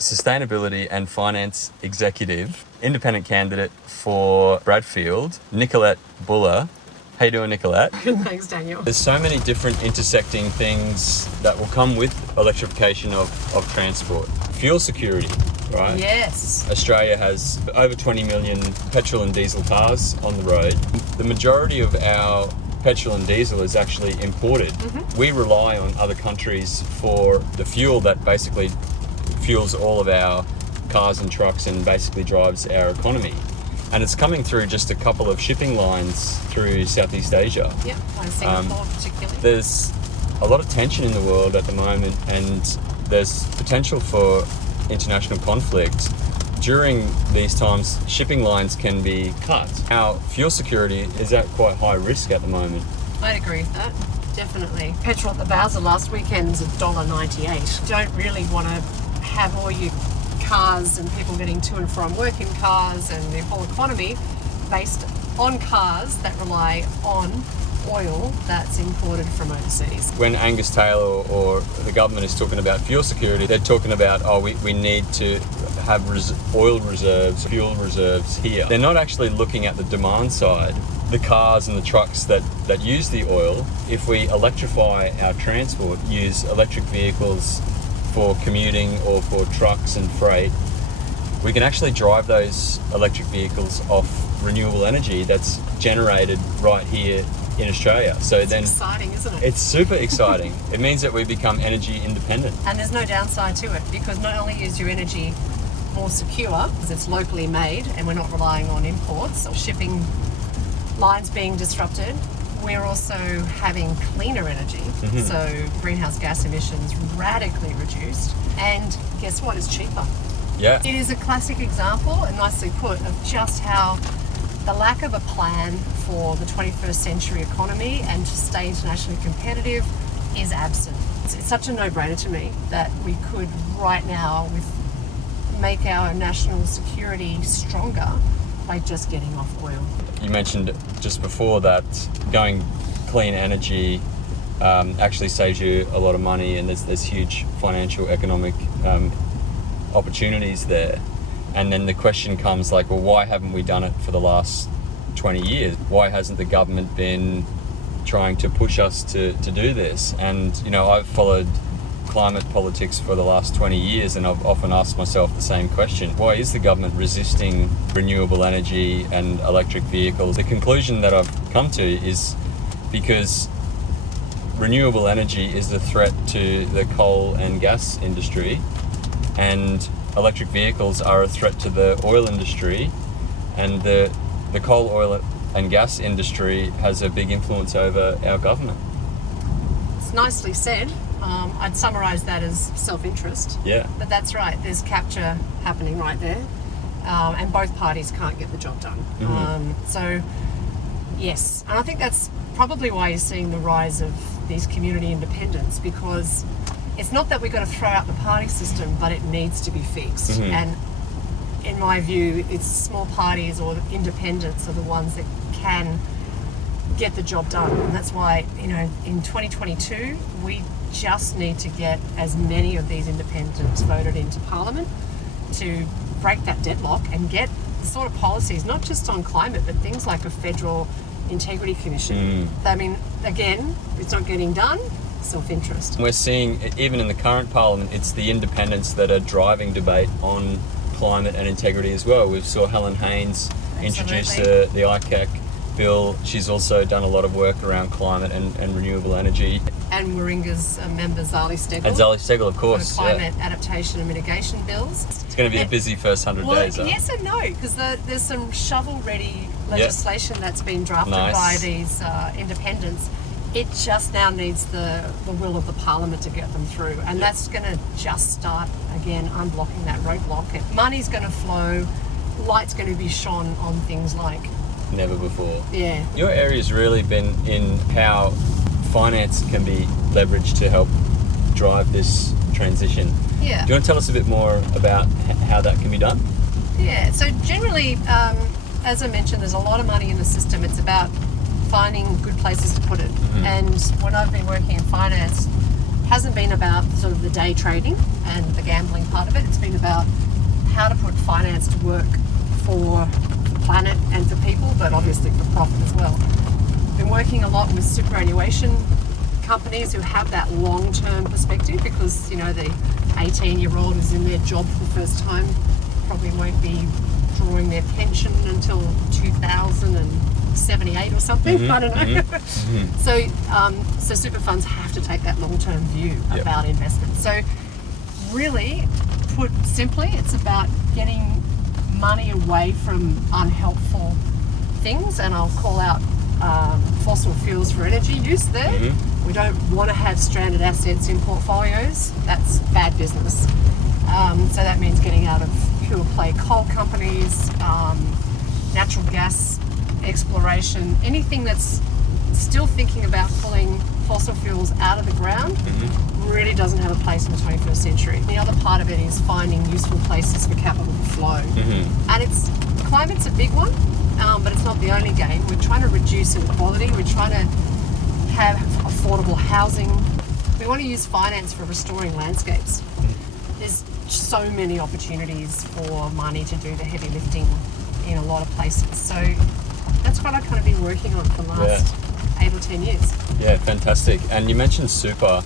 Sustainability and Finance Executive, independent candidate for Bradfield, Nicolette Boele. How you doing, Nicolette? Good, thanks, Daniel. There's so many different intersecting things that will come with electrification of transport. Fuel security, right? Yes. Australia has over 20 million petrol and diesel cars on the road. The majority of our petrol and diesel is actually imported. We rely on other countries for the fuel that basically fuels all of our cars and trucks and basically drives our economy. And it's coming through just a couple of shipping lines through Southeast Asia. Yep, Singapore particularly. There's a lot of tension in the world at the moment, and there's potential for international conflict. During these times, shipping lines can be cut. Our fuel security is at quite high risk at the moment. I'd agree with that, definitely. Petrol at the Bowser last weekend's $1.98. Don't really want to have all your cars and people getting to and from work in cars and the whole economy based on cars that rely on oil that's imported from overseas. When Angus Taylor or the government is talking about fuel security, they're talking about, we need to have oil reserves, fuel reserves here. They're not actually looking at the demand side, the cars and the trucks that use the oil. If we electrify our transport, use electric vehicles for commuting or for trucks and freight, we can actually drive those electric vehicles off renewable energy that's generated right here in Australia. So it's exciting, isn't it? It's super exciting. It means that we become energy independent. And there's no downside to it, because not only is your energy more secure because it's locally made and we're not relying on imports or shipping lines being disrupted, we're also having cleaner energy. So greenhouse gas emissions radically reduced. And guess what? It's cheaper. Yeah. It is a classic example, and nicely put, of just how the lack of a plan for the 21st century economy and to stay internationally competitive is absent. It's such a no-brainer to me that we could right now make our national security stronger by just getting off oil. You mentioned just before that going clean energy actually saves you a lot of money, and there's huge financial, economic opportunities there. And then the question comes like, well, why haven't we done it for the last 20 years? Why hasn't the government been trying to push us to do this? And, I've followed climate politics for the last 20 years, and I've often asked myself the same question. Why is the government resisting renewable energy and electric vehicles? The conclusion that I've come to is because renewable energy is a threat to the coal and gas industry, and electric vehicles are a threat to the oil industry, and the coal, oil and gas industry has a big influence over our government. It's nicely said. I'd summarise that as self-interest. Yeah. But that's right. There's capture happening right there, and both parties can't get the job done. So, yes. And I think that's probably why you're seeing the rise of these community independents, because it's not that we've got to throw out the party system, but it needs to be fixed. And in my view, it's small parties or independents are the ones that can get the job done. And that's why, in 2022, we just need to get as many of these independents voted into Parliament to break that deadlock and get the sort of policies, not just on climate, but things like a federal integrity commission. I mean, again, it's not getting done. Self-interest. We're seeing, even in the current Parliament, it's the independents that are driving debate on climate and integrity as well. We saw Helen Haynes introduce the ICAC bill. She's also done a lot of work around climate and renewable energy. And Warringah's member Zali Steggall. And Zali Steggall, of course. For climate adaptation and mitigation bills. It's going to be a busy first 100 days. Yes and no, because there's some shovel-ready legislation that's been drafted by these independents. It just now needs the will of the Parliament to get them through. And that's going to just start, again, unblocking that roadblock. Money's going to flow, light's going to be shone on things like never before. Yeah. Your area's really been in how finance can be leveraged to help drive this transition. Yeah. Do you want to tell us a bit more about how that can be done? Yeah, so generally, as I mentioned, there's a lot of money in the system. It's about finding good places to put it. And when I've been working in finance, hasn't been about sort of the day trading and the gambling part of it. It's been about how to put finance to work for the planet and for people, but obviously for profit as well. Been working a lot with superannuation companies who have that long-term perspective, because, you know, the 18-year-old who's in their job for the first time probably won't be drawing their pension until 2078 or something. I don't know. So super funds have to take that long-term view about investment. So really, put simply, it's about getting money away from unhelpful things, and I'll call out fossil fuels for energy use there. We don't want to have stranded assets in portfolios. That's bad business. So that means getting out of pure play coal companies, natural gas exploration, anything that's still thinking about pulling fossil fuels out of the ground really doesn't have a place in the 21st century. The other part of it is finding useful places for capital to flow. And climate's a big one, but it's not the only game. We're trying to reduce inequality. We're trying to have affordable housing. We want to use finance for restoring landscapes. There's so many opportunities for money to do the heavy lifting in a lot of places. So that's what I've kind of been working on for the last 8 or 10 years. Yeah, fantastic. And you mentioned super.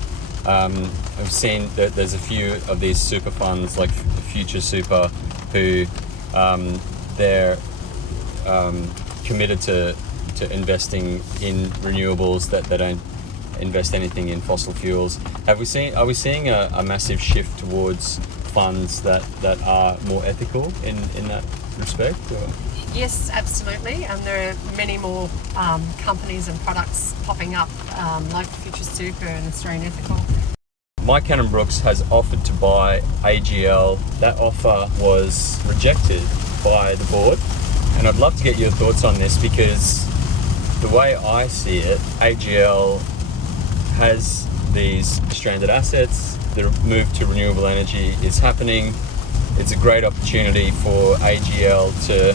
I've seen that there's a few of these super funds, like Future Super, who they're committed to investing in renewables, that they don't invest anything in fossil fuels. Are we seeing a massive shift towards funds that are more ethical in that respect? Or? Yes, absolutely. And there are many more companies and products popping up, like Future Super and Australian Ethical. Mike Cannon-Brookes has offered to buy AGL. That offer was rejected by the board. And I'd love to get your thoughts on this, because the way I see it, AGL has these stranded assets. The move to renewable energy is happening. It's a great opportunity for AGL to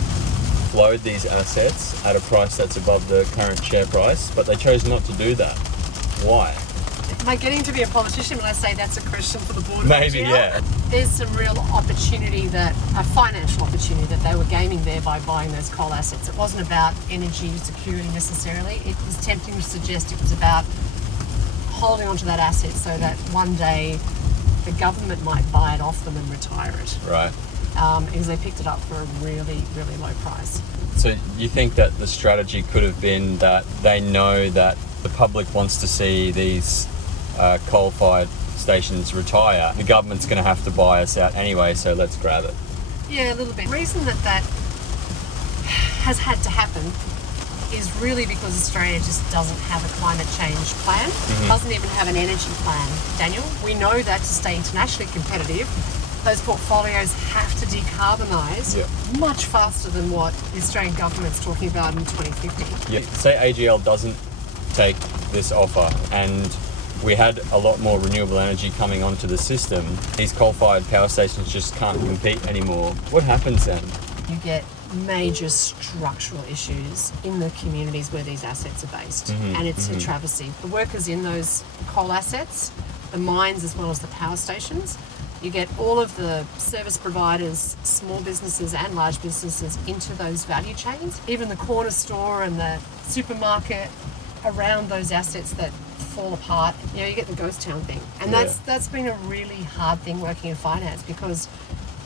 load these assets at a price that's above the current share price, but they chose not to do that. Why? Am I getting to be a politician when I say that's a question for the board? Maybe, yeah. There's some real opportunity, a financial opportunity that they were gaming there by buying those coal assets. It wasn't about energy security necessarily. It was tempting to suggest it was about holding onto that asset so that one day the government might buy it off them and retire it. Right. Because they picked it up for a really, really low price. So you think that the strategy could have been that they know that the public wants to see these coal-fired stations retire. The government's going to have to buy us out anyway, so let's grab it. Yeah, a little bit. The reason that has had to happen is really because Australia just doesn't have a climate change plan. Doesn't even have an energy plan, Daniel. We know that to stay internationally competitive, those portfolios have to decarbonise much faster than what the Australian government's talking about in 2050. Yeah. Say AGL doesn't take this offer and we had a lot more renewable energy coming onto the system. These coal-fired power stations just can't compete anymore. What happens then? You get major structural issues in the communities where these assets are based, and it's a travesty. The workers in those coal assets, the mines as well as the power stations, you get all of the service providers, small businesses and large businesses into those value chains, even the corner store and the supermarket around those assets that fall apart. You know, you get the ghost town thing. And that's been a really hard thing working in finance, because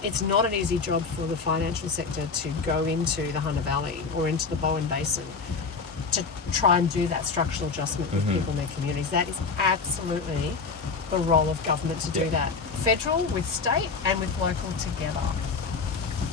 it's not an easy job for the financial sector to go into the Hunter Valley or into the Bowen Basin to try and do that structural adjustment with people in their communities. That is absolutely the role of government to do that. Federal with state and with local together.